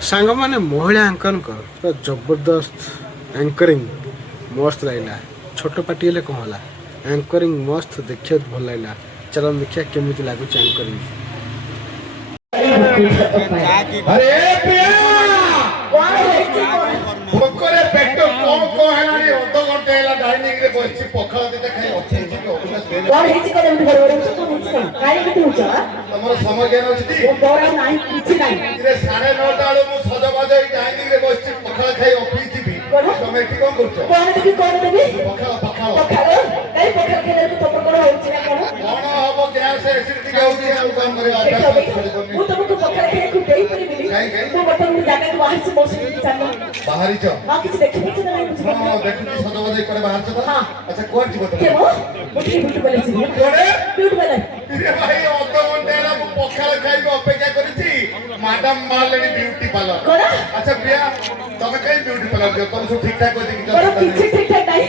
सांग मैंने महिला आंकन पूरा जबरदस्त एंकरिंग मस्त लगला। छोट पार्टी हेल्ले कौन है एंकरिंग मस्त देखिए भल लगला। चलो देखिए केमी लगुच एंकरिंग। अरे ଭୋକରେ ପେଟ କଣ କଣ ହେଲାଣି ଅଧଘଣ୍ଟେ ହେଲା ଡାଇନିଂ ରେ ବସିଛି ପଖାଳ ଦିଟା ଖାଇ ଅଫିସ ଯିବି ଅଫିସ କଣ ହେଇଛି କଣ ଏମିତି ଘର ଘର କଣ ହେଇଛି କଣ କାଇଁ ଏମିତି ହଉଛ ତମର ସମୟ ଜ୍ଞାନ ଅଛି ଟି ମୋର ନାହିଁ କିଛି ନାହିଁ ରେ 9:30 ବେଳେ ମୁଁ ସଜବାଜ ହେଇ ଡାଇନିଂ ରେ ବସିଛି ପଖାଳ ଖାଇ ଅଫିସ ଯିବି ତମେ ଏଠି କଣ କରୁଛ କଣ ଦେବି ପଖାଳ ପଖାଳ ପଖାଳ କାଇଁ ପଖାଳ ଖାଇଲେ ତମର କଣ ହଉଛି ନା କଣ ହବ ଗ୍ୟାସ ଏସିଡିଟି ହଉଛି ଆଉ କଣ କରିବା ମୁଁ ତମକୁ ପଖାଳ ଖାଇବାକୁ ଦେଇପାରିବିନି ମୁଁ ବର୍ତ୍ତମାନ ଜାଗାକୁ ବାହାରିଛି ବସିକି ଚାଲ ବାହାରିଛ ହଁ କିଛି ଦେଖିପାରୁଛ ନା ନାହିଁ ହଁ ଦେଖୁଛି ସଜବାଜ ହେଇ କୁଆଡେ ବାହାରିଛ ତ ଆଚ୍ଛା କୁଆଡେ ଯିବ ତମେ କେମో ମୁଁ ଟିକେ ବିଉଟି ବାଲା ଯିବି କୁଆଡେ ବିଉଟି ବାଲା ଇରେ ଭାଇ ଅଧଘଣ୍ଟେ ହେଲା ମୁଁ ପଖାଳ ଖାଇକି ଅପେକ୍ଷା କରିଛି ମ୍ୟାଡାମ ମାରଲେଣି ବିଉଟି ପାର୍ଲର କଣ ଆଚ୍ଛା ପ୍ରିୟା ତମେ କାଇଁ ବିଉଟି ପାର୍ଲର ଯିବ ତମେ ସବୁ ଠିକ ଠାକ ଅଛି କି ମୋର କିଛି ଠିକ ଠାକ ନାହିଁ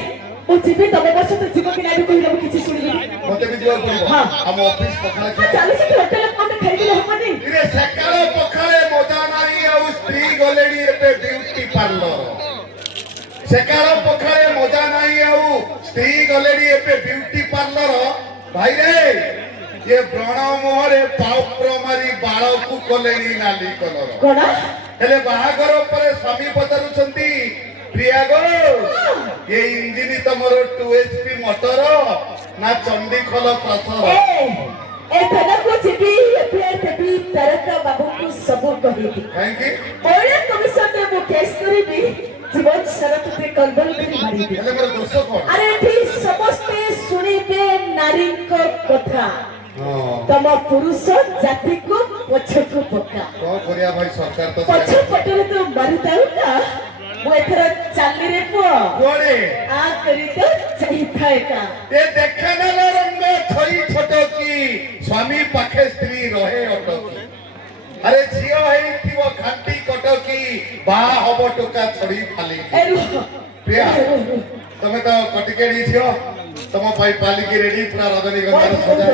ମୁଁ ଯିବି ତମେ ବସ ତ ଯିବ କି ନାହିଁ କହିଲେ ମୁଁ କିଛି ଶୁଣିବି ମତେ ବି ଯିବାକୁ ପଡିବ ଆମ ଅଫିସ ପଖାଳ ଖାଇ ଚାଲୁ ସେଠି ହୋଟେଲ କଣ ଖାଇଦେଲେ ହବନି ଇରେ ସକାଳ ପଖାଳେ ମଜା ନାହିଁ ଆଉ ସ୍ତ୍ରୀ ଗଲେଣି ଏବେ ବିଉଟି ପାର୍ଲର ସକାଳ ପଖାଳେ ମଜା ନାହିଁ ଆଉ ସ୍ତ୍ରୀ ଗଲେଣି ଏବେ ବିଉଟି ପାର୍ଲର ଭାଇ ରେ ये व्रण मुहरे पाउप्र मारी बाळकु कलेनी नाली कलर कोना हेले बाहागर परे स्वामी पचारुछंती प्रिया गो ये इंजिन तमरो 2 एचपी मोटर ना चंडीखोल प्रसर ए तना को जीबी एफआईआर देबी तरका बाबू को सब कहिबी काहेकि ओरे कमिशन रे मु केस करिबी जीवन शरत पे कलबल करी मारिबी हेले मोर दोष कोन अरे एठी समस्त सुनिबे नारी को कथा तम पुरुष जाति को पछकु पक्का को करिया भाई सरकार तो पछ पटरे तो मारिताउ का मु एथरा चाली रे पो कोड़े आ करी तो सही थाए का ये देखे न रंग छई छोटो की स्वामी पाखे स्त्री रहे अटो की अरे झियो हेई थिवो खांटी कटो की बा हबो टोका छड़ी फाली ए प्रिया तमे तो कटकेडी छियो तम पाई पालिकी रेडी पूरा रजनीगंधा सजा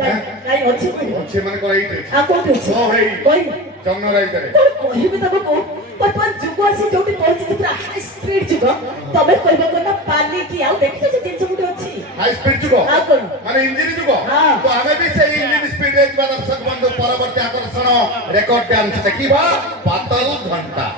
है काई अछि अच्छे मन को एइटे आ कोठी अछि ओ हेई कोई जमनराई करे तो कहिबे तमको पर जुग अछि जोटी पहुंची पूरा हाई स्पीड जुग तमे कहबे कोना पालिकी आ देखियो जे जिंस गुटे अछि हाई स्पीड जुगो आ कोन माने इंजिन जुगो तो हमें भी से इंजिन स्पीड रे दर्शक बंधु परवर्ती आकर्षण रेकॉर्ड डांस देखिबा पातल घंटा